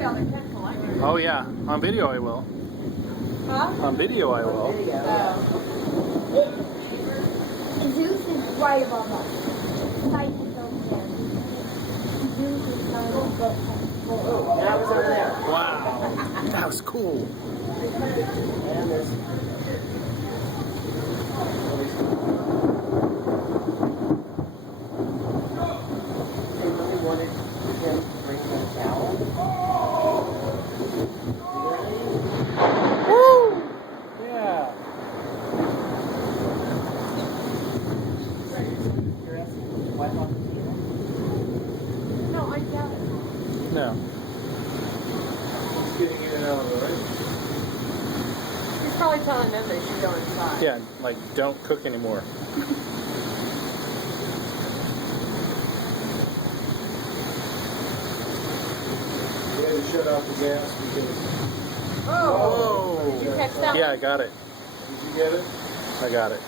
be on their 10th collection. Oh yeah, on video I will. Huh? On video I will. Zeus is right above us. Titan is over there. Zeus is right above us. Oh, now it's over there. Wow, that was cool. And there's... They really wanted him to bring them down. Woo! Yeah. You're asking what on the table? No, I doubt it. No. Getting in and out of the right. He's probably telling them they should go inside. Yeah, like don't cook anymore. We had to shut off the gas because. Oh! Whoa. Did you catch that Yeah, I one? got it. Did you get it? I got it.